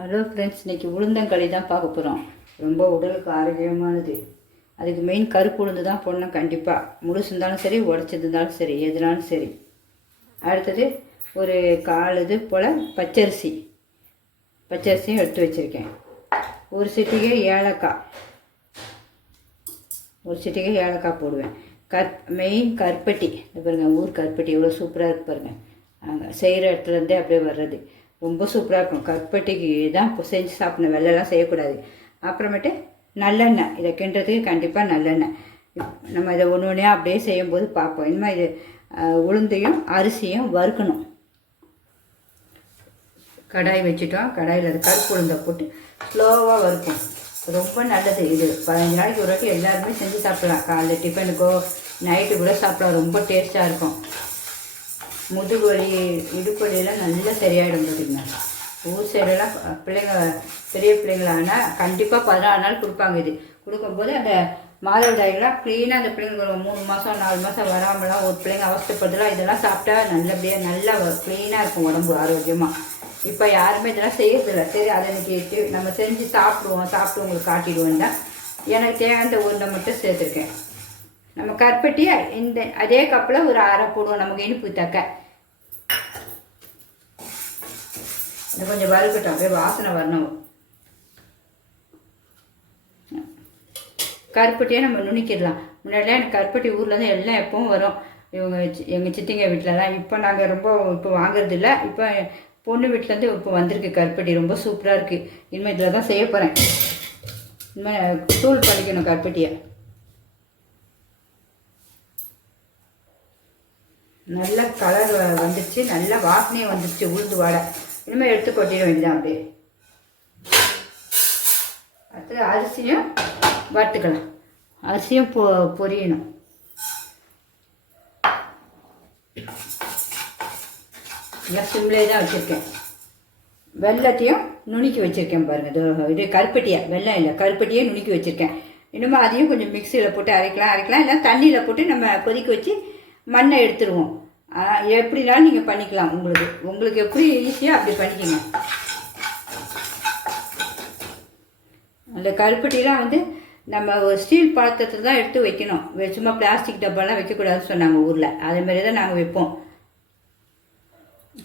Hello friends, இன்றைக்கி உளுந்தங்களி தான் பார்க்க போகிறோம். ரொம்ப உடலுக்கு ஆரோக்கியமானது. அதுக்கு மெயின் கருப்பு உளுந்து தான் போடணும் கண்டிப்பாக. முழுசு இருந்தாலும் சரி, உடச்சது இருந்தாலும் சரி, எதுனாலும் சரி. அடுத்தது ஒரு 1/4 இது போல் பச்சரிசியும் எடுத்து வச்சுருக்கேன். ஒரு சிட்டிகை ஏலக்காய் போடுவேன். மெயின் கருப்பட்டி, இது பாருங்கள், ஊர் கருப்பட்டி எவ்வளோ சூப்பராக இருக்கு பாருங்கள். அங்கே செய்கிற இடத்துலேருந்தே அப்படியே வர்றது ரொம்ப சூப்பராக இருக்கும். கருப்பட்டிக்கு தான் செஞ்சு சாப்பிடணும், வெள்ளைலாம் செய்யக்கூடாது. அப்புறமேட்டு நல்லெண்ணெய், இதை கிண்டுறதுக்கு கண்டிப்பாக நல்லெண்ணெய். நம்ம இதை ஒன்று ஒன்றையாக அப்படியே செய்யும்போது பார்ப்போம். இனிமேல் இது உளுந்தையும் அரிசியும் வறுக்கணும். கடாய் வச்சுட்டோம். கடாயில் அது கருப்பு உளுந்தை போட்டு ஸ்லோவாக வறுப்போம். ரொம்ப நல்லது இது. 15 நாளைக்கு ஒரு வாட்டி எல்லாருமே செஞ்சு சாப்பிடலாம். காலைல டிஃபனுக்கோ நைட்டு கூட சாப்பிடலாம். ரொம்ப டேஸ்ட்டாக இருக்கும். முதுகு வலி, இடுப்பு வலியெல்லாம் நல்லா சரியாயிடும். பார்த்திங்கன்னா ஊர் சைடெல்லாம் பிள்ளைங்க, பெரிய பிள்ளைங்களானால் கண்டிப்பாக 14 நாள் கொடுப்பாங்க. இது கொடுக்கும்போது அந்த மாதவிடாய்களாம் க்ளீனாக அந்த பிள்ளைங்களுக்கு 3 மாதம் 4 மாதம் வராமலாம் ஒரு பிள்ளைங்க அவஸ்தைப்படுறதுலாம் இதெல்லாம் சாப்பிட்டா நல்லபடியாக நல்லா க்ளீனாக இருக்கும் உடம்பு, ஆரோக்கியமாக. இப்போ யாருமே இதெல்லாம் செய்யறதில்ல. சரி, அதை இன்னைக்கு நம்ம செஞ்சு சாப்பிட்டு உங்களுக்கு காட்டிடுவோம் தான் எனக்கு தேவையான உருண்டை மட்டும் சேர்த்துருக்கேன். நம்ம கருப்பட்டி அதே கப்பில் ஒரு அரை போடுவோம். நமக்கு இனிப்பு தக்க இது கொஞ்சம் வறுக்கட்டும், அப்படியே வாசனை வரணும். கருப்பட்டியே நம்ம நுணுக்கிடலாம். முன்னாடிலாம் எனக்கு கருப்பட்டி ஊரில் தான் எல்லாம் எப்பவும் வரும். எங்கள் சித்திங்க வீட்டிலலாம். இப்போ நாங்கள் ரொம்ப வாங்குறதில்ல. இப்போ பொண்ணு வீட்டிலேருந்து இப்போ வந்திருக்கு கருப்பட்டி. ரொம்ப சூப்பராக இருக்குது. இனிமேல் இதில் தான் செய்ய போகிறேன். இனிமேல் தூள் பண்ணிக்கணும் கருப்பட்டியை. நல்ல கலர் வந்துடுச்சு, நல்ல வாசனையும் வந்துடுச்சு, உளுந்து வாடை. இனிமேல் எடுத்து கொட்டிட வேண்டியதான் அப்படியே. அடுத்து அரிசியும் வறுத்துக்கலாம். அரிசியும் பொரியணும். சிம்லே தான் வச்சுருக்கேன். வெல்லத்தையும் நுணுக்கி வச்சுருக்கேன் பாருங்கள். இது கருப்பட்டியை, வெல்லம் இல்லை, கருப்பட்டியே நுணுக்கி வச்சுருக்கேன். இன்னும் அதையும் கொஞ்சம் மிக்சியில் போட்டு அரைக்கலாம். இல்லை தண்ணியில் போட்டு நம்ம கொதிக்க வச்சு மண்ணை எடுத்துருவோம். எப்படினாலும் நீங்கள் பண்ணிக்கலாம். உங்களுக்கு எப்படி ஈஸியாக அப்படி பண்ணிக்கோங்க. அந்த கருப்பட்டிலாம் நம்ம ஒரு ஸ்டீல் பாத்திரத்தில் தான் எடுத்து வைக்கணும். சும்மா பிளாஸ்டிக் டப்பாலாம் வைக்கக்கூடாதுன்னு சொன்னாங்க ஊரில். அதேமாதிரி தான் நாங்கள் வைப்போம்.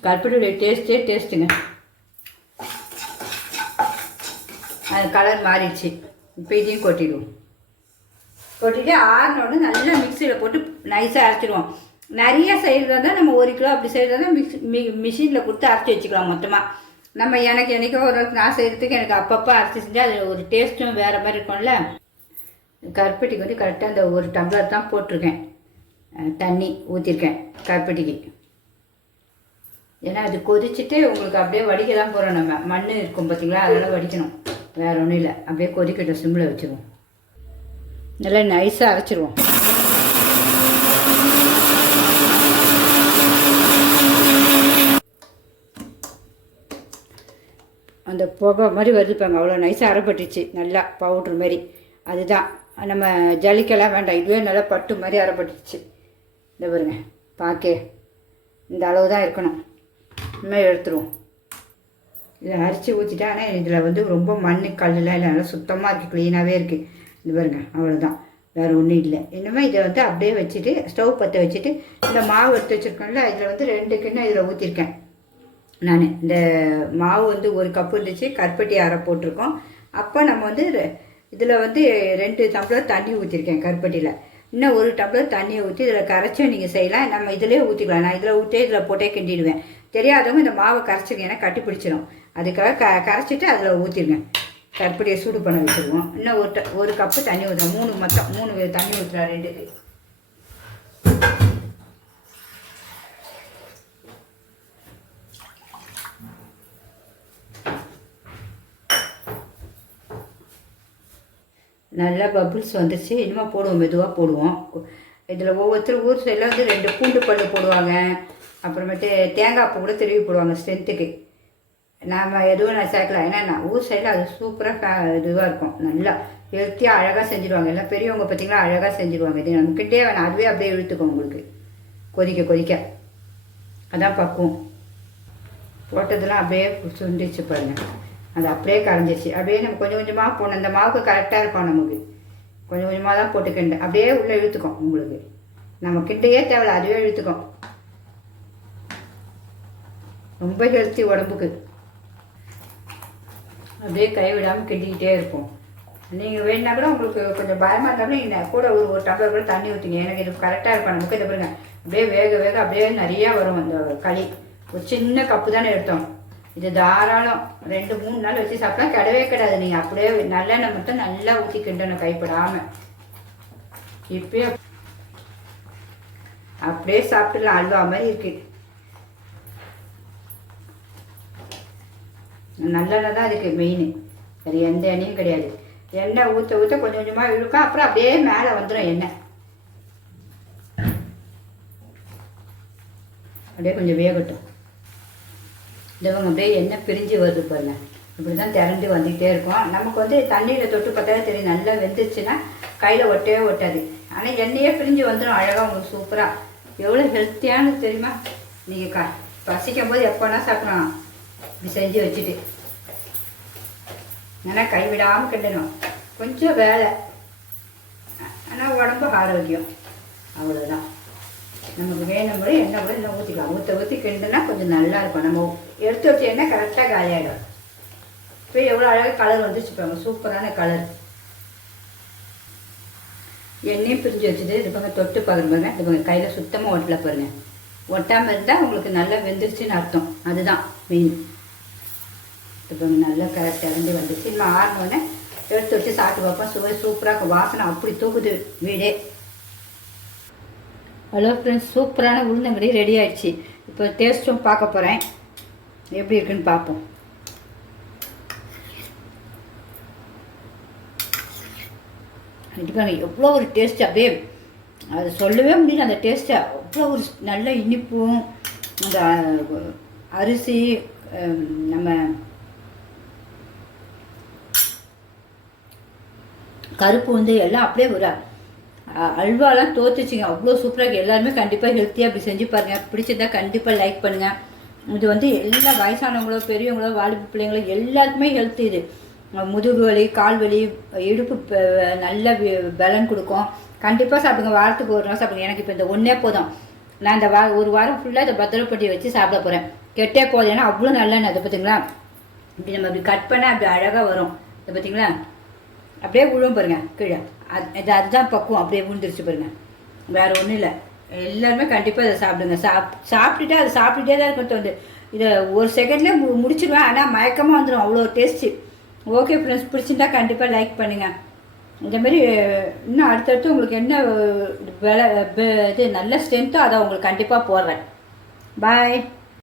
கருப்பட்டியோடைய டேஸ்ட்டுங்க. அது கலர் மாறிடுச்சு. இப்போ இதையும் கொட்டிடுவோம். கொட்டிட்டு ஆறினோடனே நல்லா மிக்சியில் போட்டு நைஸாக அரைச்சிடுவோம். நிறைய செய்கிறதா தான் நம்ம 1 கிலோ அப்படி செய்கிறதா தான் மிஷினில் கொடுத்து அரைச்சி வச்சுக்கலாம் மொத்தமாக. நம்ம எனக்கோ ஒரு நான் செய்கிறதுக்கு எனக்கு அப்பப்போ அரைச்சி செஞ்சால் அது ஒரு டேஸ்ட்டும் வேறு மாதிரி இருக்கும்ல. கருப்பட்டிக்கு கரெக்டாக அந்த 1 டம்ளர் தான் போட்டிருக்கேன். தண்ணி ஊற்றிருக்கேன் கருப்பட்டிக்கு. ஏன்னா அது கொதிச்சுட்டு உங்களுக்கு அப்படியே வடிக்க தான் போகிறோம். நம்ம மண் இருக்கும் பார்த்திங்களா, அதனால் வடிக்கணும், வேறு ஒன்றும் இல்லை. அப்படியே கொதிக்கட்டும், சிம்மில் வச்சுருவோம். நல்லா நைஸாக அரைச்சிடுவோம். அந்த புகை மாதிரி வருதுப்பாங்க, அவ்வளோ நைஸாக அரைப்பட்டுச்சு, நல்லா பவுட்ரு மாதிரி. அதுதான் நம்ம ஜலிக்கெல்லாம் வேண்டாம், இதுவே நல்லா பட்டு மாதிரி அரைப்பட்டுச்சு. இந்த பாருங்க, பார்க்க இந்த அளவு தான் இருக்கணும். இனிமேல் எடுத்துருவோம். இதை அரைச்சி ஊற்றிட்டா. ஆனால் இதில் ரொம்ப மண் கல்லாம் இல்லை, நல்லா சுத்தமாக இருக்குது, க்ளீனாகவே இருக்குது. இது பாருங்க, அவ்வளோதான், வேறு ஒன்றும் இல்லை. இனிமேல் இதை அப்படியே வச்சுட்டு ஸ்டவ் பற்ற வச்சுட்டு இந்த மாவு எடுத்து வச்சுருக்கோம்ல, இதில் 2 கிண்ணம் இதில் ஊற்றிருக்கேன் நான். இந்த மாவு 1 கப்பு இருந்துச்சு, கருப்பட்டி அரை போட்டிருக்கோம். அப்போ நம்ம இதில் 2 டம்ளர் தண்ணி ஊற்றிருக்கேன் கருப்பட்டியில். இன்னும் 1 டம்ளர் தண்ணியை ஊற்றி இதில் கரைச்சும் நீங்கள் செய்யலாம். நம்ம இதிலே ஊற்றிக்கலாம். நான் இதில் இதில் போட்டே கிண்டிடுவேன். தெரியாதவங்க இந்த மாவை கரைச்சிருங்க, ஏன்னா கட்டி பிடிச்சிடும். அதுக்காக கரைச்சிட்டு அதில் ஊற்றிடுங்க. கருப்பட்டியை சூடு பண்ண வச்சுருவோம். இன்னும் 1 கப்பு தண்ணி ஊற்றுறோம். 3 தண்ணி ஊற்றுறோம் 2க்கு. நல்லா பபுள்ஸ் வந்துச்சு. இனிமேல் போடுவோம், மெதுவாக போடுவோம். இதில் ஒவ்வொருத்தரும் ஊர் சைடில் 2 பூண்டு பல் போடுவாங்க. அப்புறமேட்டு தேங்காய் பூ கூட திருவி போடுவாங்க ஸ்ட்ரென்த்துக்கு. நாம் எதுவும் நான் சேர்க்கல, ஏன்னா நான் ஊர் சைடில் அது சூப்பராக இதுவாக இருக்கும். நல்லா ஹெல்த்தியாக அழகாக செஞ்சுடுவாங்க. எல்லாம் பெரியவங்க பார்த்திங்களா, அழகாக செஞ்சுடுவாங்க. இது நமக்கிட்டே வேணாம், அதுவே அப்படியே இழுத்துக்கும் உங்களுக்கு. கொதிக்க அதான் பக்குவம். போட்டதெல்லாம் அப்படியே சுண்டிச்சு பாருங்கள். அது அப்படியே கரைஞ்சிச்சு. அப்படியே நம்ம கொஞ்சம் கொஞ்சமாக போடணும். இந்த மாவுக்கு கரெக்டாக இருக்கும். நமக்கு கொஞ்சம் கொஞ்சமாக தான் போட்டு கிண்டு அப்படியே உள்ளே இழுத்துக்கும். உங்களுக்கு நம்ம கிண்டையே தேவையில்ல, அதுவே இழுத்துக்கும். ரொம்ப ஹெல்த்தி உடம்புக்கு. அப்படியே கை விடாமல் கிண்டிக்கிட்டே இருப்போம். நீங்கள் வேணுன்னா கூட உங்களுக்கு கொஞ்சம் பயமாக இருந்தாலும் நீங்கள் கூட ஒரு டம்ளர் கூட தண்ணி ஊற்றிங்க. எனக்கு இது கரெக்டாக இருக்கும். நமக்கு இதை பாருங்க அப்படியே வேக வேக அப்படியே நிறையா வரும். அந்த களி ஒரு சின்ன கப்பு தானே எடுத்தோம். இது தாராளம் 2-3 நாள் வச்சு சாப்பிட்டா கிடவே கிடையாது. நீங்கள் அப்படியே நல்லெண்ணெய் மட்டும் நல்லா ஊற்றி கிண்டணும் கைப்படாமல். இப்பயே அப்படியே சாப்பிட்டுலாம் அல்வா மாதிரி இருக்குது. நல்லெண்ணெய் தான் இருக்குது மெயின், வேறு எந்த எண்ணெயும் கிடையாது. எண்ணெய் ஊற்ற ஊற்ற கொஞ்சம் கொஞ்சமாக இழுக்கும். அப்புறம் அப்படியே மேலே வந்துடும் எண்ணெய். அப்படியே கொஞ்சம் வேகட்டும். இந்தவங்க அப்படியே எண்ணெய் பிரிஞ்சு வருது பாருங்க. இப்படி தான் திரண்டு வந்துக்கிட்டே இருக்கும். நமக்கு வந்து தண்ணியில் தொட்டு பார்த்தாலே தெரியும். நல்லா வெந்துச்சுன்னா கையில் ஒட்டவே ஒட்டாது. ஆனால் எண்ணெயே பிரிஞ்சு வந்துடும் அழகாக. உங்களுக்கு சூப்பராக எவ்வளோ ஹெல்த்தியானது தெரியுமா. நீங்கள் பசிக்கும் போது எப்போனா சாப்பிடலாம் இப்படி செஞ்சு வச்சுட்டு. ஆனால் கைவிடாமல் கிண்டணும். கொஞ்சம் வேலை, ஆனால் உடம்பு ஆரோக்கியம். அவ்வளோதான். நமக்கு வேணும் கூட எண்ணெய் கூட இன்னும் ஊற்றிக்கலாம். ஊற்றி கிண்டுனா கொஞ்சம் நல்லா இருக்கும். நம்ம எடுத்து வச்ச எண்ணெய் கரெக்டாக காலியாகிடும். இப்போ எவ்வளோ அழகாக கலர் வந்துச்சு பாருங்க. சூப்பரான கலர். எண்ணெயும் பிரிஞ்சு வச்சுட்டு இது பாருங்க. தொட்டு பாருங்க. இது பாருங்க கையில் சுத்தமாக ஒட்டலை பாருங்க. ஒட்டாமல் இருந்தால் உங்களுக்கு நல்லா வெந்துருச்சுன்னு அர்த்தம். அதுதான் மெயின். இப்போ நல்லா கரெக்டாக இருந்து வந்துச்சு. இன்னும் ஆறினோடனே எடுத்து வச்சு சாப்பிட்டு பார்ப்போம். சுவை சூப்பராக இருக்கும். வாசனை அப்படி தூக்குது வீடே. ஹலோ ஃப்ரெண்ட்ஸ், சூப்பரான உளுந்தங்கடி ரெடி ஆகிடுச்சு. இப்போ டேஸ்ட்டும் பார்க்க போகிறேன், எப்படி இருக்குன்னு பார்ப்போம். கண்டிப்பாங்க எவ்வளோ ஒரு டேஸ்ட்டு, அப்படியே அது சொல்லவே முடியல அந்த டேஸ்ட்டை. அவ்வளோ ஒரு நல்ல இனிப்பும், அந்த அரிசி நம்ம கருப்பு வந்து எல்லாம் அப்படியே ஒரு அல்வாலாம் தோத்துச்சிங்க. அவ்வளோ சூப்பராக. எல்லாருமே கண்டிப்பாக ஹெல்த்தியாக அப்படி செஞ்சு பாருங்கள். பிடிச்சிருந்தா கண்டிப்பாக லைக் பண்ணுங்கள். இது வந்து எல்லா வயசானவங்களோ பெரியவங்களோ வாலிபு பிள்ளைங்களோ எல்லாருக்குமே ஹெல்த்தி. இது முதுகு வலி, கால் வலி, இடுப்பு நல்ல பலன் கொடுக்கும். கண்டிப்பாக சாப்பிடுங்க. வாரத்துக்கு ஒரு நாள் சாப்பிடுங்க. எனக்கு இப்போ இந்த ஒன்றே போதும். நான் இந்த ஒரு வாரம் ஃபுல்லாக இதை பத்திரப்பட்டி வச்சு சாப்பிட போகிறேன். கெட்டே போதும். ஏன்னா அவ்வளோ நல்லெண்ணெய். அதை பார்த்தீங்களா, இப்படி நம்ம இப்படி கட் பண்ணால் அப்படி அழகாக வரும். இதை பார்த்தீங்களா, அப்படியே விழுவும் பாருங்க கீழே. அதுதான் பக்குவம். அப்படியே விழுந்துருச்சு பாருங்க. வேறு ஒன்றும் இல்லை. எல்லாருமே கண்டிப்பாக இதை சாப்பிடுங்க. சாப்பிட்டுட்டு அது சாப்பிட்டுட்டே தான் இருக்கும். வந்து இதை ஒரு செகண்ட்லேயே முடிச்சிடுவேன். ஆனால் மயக்கமாக வந்துடும். அவ்வளோ டேஸ்ட்டு. ஓகே ஃப்ரெண்ட்ஸ், பிடிச்சிருந்தா கண்டிப்பாக லைக் பண்ணுங்கள். இந்தமாரி இன்னும் அடுத்தடுத்து உங்களுக்கு என்ன இது நல்ல ஸ்ட்ரென்த்தோ அதை உங்களுக்கு கண்டிப்பாக போடுறேன். பாய்.